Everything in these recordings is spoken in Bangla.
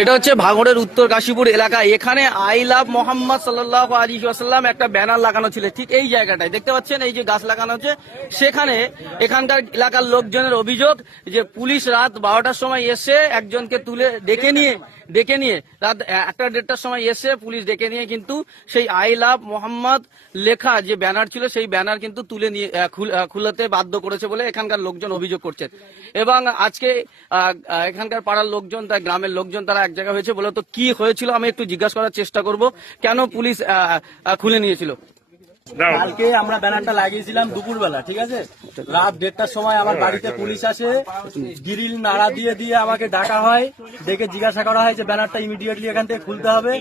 এটা হচ্ছে ভাঙড়ের উত্তর কাশীপুর এলাকা। এখানে আই লাভ মোহাম্মদ সাল্লাল্লাহু আলাইহি ওয়াসাল্লাম একটা ব্যানার লাগানো ছিল ঠিক এই জায়গাটায়, দেখতে পাচ্ছেন এই যে গাছ লাগানো হচ্ছে সেখানে। এখানকার এলাকার লোকজনের অভিযোগ যে পুলিশ রাত 12টার সময় এসে একজনকে তুলে ডেকে নিয়ে রাত 1টা-1:30টার সময় এসে পুলিশ ডেকে নিয়ে কিন্তু সেই আই লাভ মোহাম্মদ লেখা যে ব্যানার ছিল সেই ব্যানার কিন্তু তুলে নিয়ে খুলতে বাধ্য করেছে বলে এখানকার লোকজন অভিযোগ করছেন। এবং আজকে এখানকার পাড়ার লোকজন, তাই গ্রামের লোকজন তারা এক জায়গা হয়েছে বলে। তো কি হয়েছিল আমি একটু জিজ্ঞাসা করার চেষ্টা করব, কেন পুলিশ খুলে নিয়েছিল। কালকে আমরা ব্যানারটা লাগিয়েছিলাম দুপুরবেলা, ঠিক আছে। রাত 1:30টার সময় আমার বাড়িতে পুলিশ আসে, গ্রিল নাড়া দিয়ে আমাকে ডাকা হয়, ডেকে জিজ্ঞাসা করা হয় যে ব্যানারটা ইমিডিয়েটলি এখান থেকে খুলতে হবে।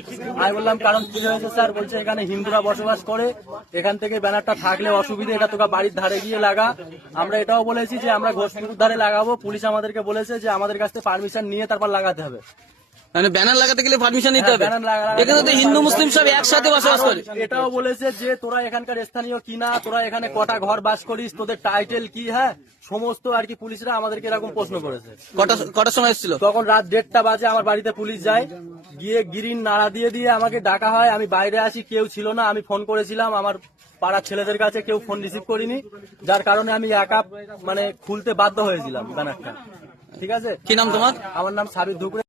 আমি বললাম কারণ কি হয়েছে স্যার? বলছে এখানে হিন্দুরা বসবাস করে, এখান থেকে ব্যানারটা থাকলে অসুবিধা, এটা তোকে বাড়ির ধারে গিয়ে লাগা। আমরা এটাও বলেছি যে আমরা ঘোষপুকুর ধারে লাগাবো। পুলিশ আমাদেরকে বলেছে যে আমাদের কাছ থেকে পারমিশন নিয়ে তারপর লাগাতে হবে। মানে ব্যানার লাগাতে গেলে পারমিশন নিতে হবে। এখানে তো হিন্দু মুসলিম সব একসাথে বসবাস করে। এটাও বলেছে যে তোরা এখানকার স্থানীয় কিনা, তোরা এখানে কটা ঘর বাস করিস, তোদের টাইটেল কি, হ্যাঁ সমস্ত আর কি পুলিশরা আমাদেরকে এরকম প্রশ্ন করেছে। কটার সময় এসেছিল? তখন রাত 1:30 বাজে আমার বাড়িতে পুলিশ যায়, গিয়ে গ্রিল নাড়া দিয়ে আমাকে ডাকা হয়। আমি বাইরে আসি, কেউ ছিল না। আমি ফোন করেছিলাম আমার পাড়ার ছেলেদের কাছে, কেউ ফোন রিসিভ করিনি, যার কারণে আমি একা খুলতে বাধ্য হয়েছিলাম ব্যানারটা, ঠিক আছে। কি নাম তোমার? আমার নাম সাবির ধুকরে।